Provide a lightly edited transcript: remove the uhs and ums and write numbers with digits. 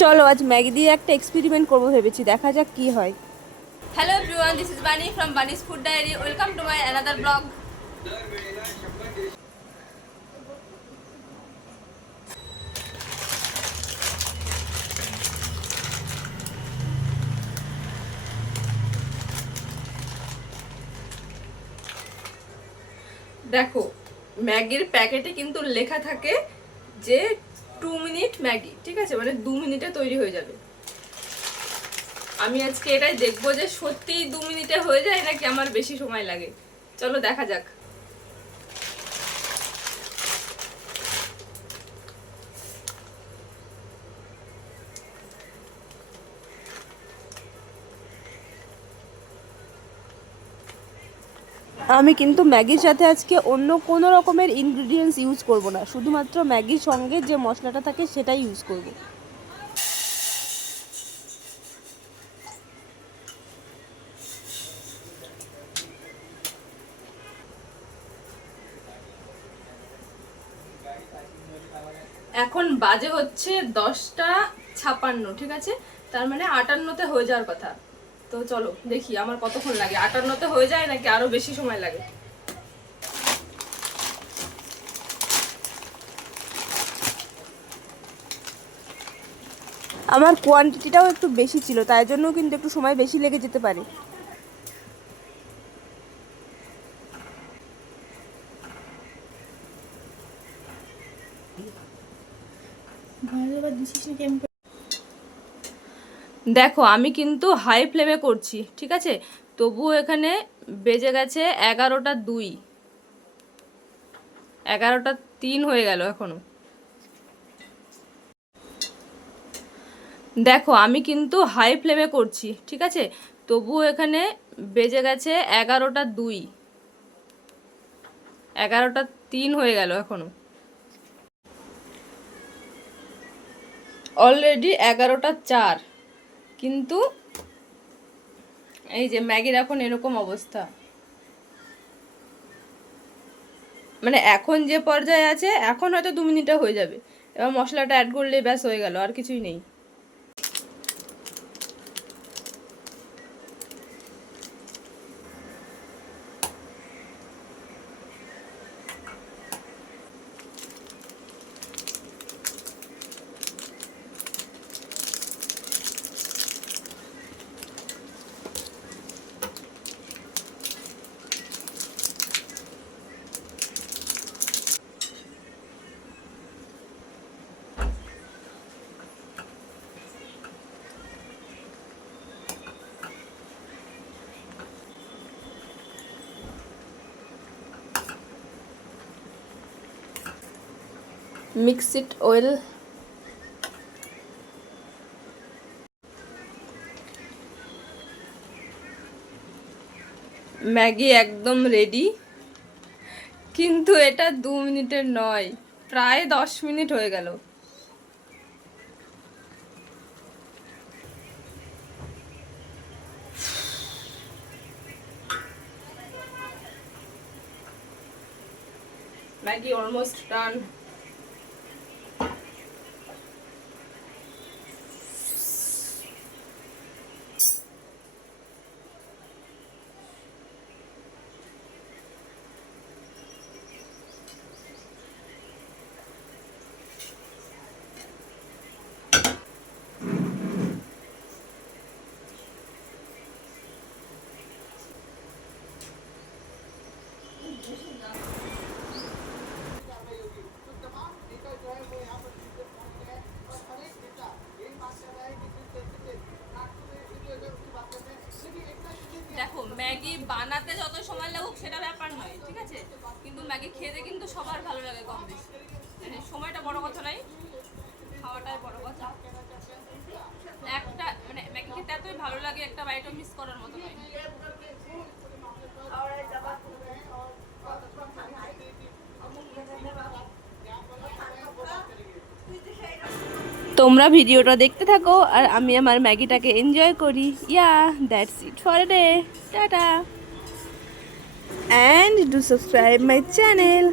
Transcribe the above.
চলো আজ ম্যাগি দিয়ে একটা এক্সপেরিমেন্ট করবো ভেবেছি, দেখা যাক কি হয়। Hello everyone, this is Bani from Bani's Food Diary. Welcome to my another vlog. দেখো ম্যাগির প্যাকেটে কিন্তু লেখা থাকে যে 2 মিনিট ম্যাগি, ঠিক আছে, মানে 2 মিনিটে তৈরি হয়ে যাবে। আমি আজকে এটাই দেখবো যে সত্যি 2 মিনিটে হয়ে যায় নাকি আমার বেশি সময় লাগে। চলো দেখা যাক। আমি কিন্তু ম্যাগির সাথে আজকে অন্য কোনো রকমের ইনগ্রিডিয়েন্টস ইউজ করব না, শুধুমাত্র ম্যাগির সঙ্গে যে মশলাটা থাকে সেটাই ইউজ করব। এখন বাজে হচ্ছে 10:56, ঠিক আছে, তার মানে 58তে হয়ে যাওয়ার কথা। তো চলো দেখি আমার কতক্ষণ লাগে, 58তে হয়ে যায় নাকি আরো বেশি সময় লাগে। আমার কোয়ান্টিটিটাও একটু বেশি ছিল, তাই জন্য কিন্তু একটু সময় বেশি লেগে যেতে পারে। দেখো আমি কিন্তু হাই ফ্লেমে করছি, ঠিক আছে, তবুও এখানে বেজে গেছে 11টা 2, 11টা 3 হয়ে গেল এখনো। দেখো আমি কিন্তু হাই ফ্লেমে করছি, ঠিক আছে, তবুও এখানে বেজে গেছে 11টা 2, 11টা 3 হয়ে গেল এখনো। অলরেডি 11টা 4, কিন্তু এই যে ম্যাগির এখন এরকম অবস্থা, মানে এখন যে পর্যায়ে আছে এখন হয়তো 2 মিনিটে হয়ে যাবে। এবার মশলাটা অ্যাড করলে ব্যাস হয়ে গেল, আর কিছুই নেই। মিক্স ইট ওয়েল। ম্যাগি একদম রেডি, কিন্তু এটা 2 মিনিটের নয়, প্রায় 10 মিনিট হয়ে গেল। Maggi almost done. দেখো ম্যাগি বানাতে যত সময় লাগুক সেটা ব্যাপার নয়, ঠিক আছে, কিন্তু ম্যাগি খেতে কিন্তু সবার ভালো লাগে কম বেশি, মানে সময়টা বড় কথা নয়, খাওয়াটাই বড় কথা। একটা মানে ম্যাগি খেতে এতই ভালো লাগে, একটা বাইটও মিস করার মতো নয়। তোমরা ভিডিওটা দেখতে থাকো আর আমি আমার ম্যাগিটাকে এনজয় করি। Yeah, that's it for a day. Tata, and do subscribe my channel.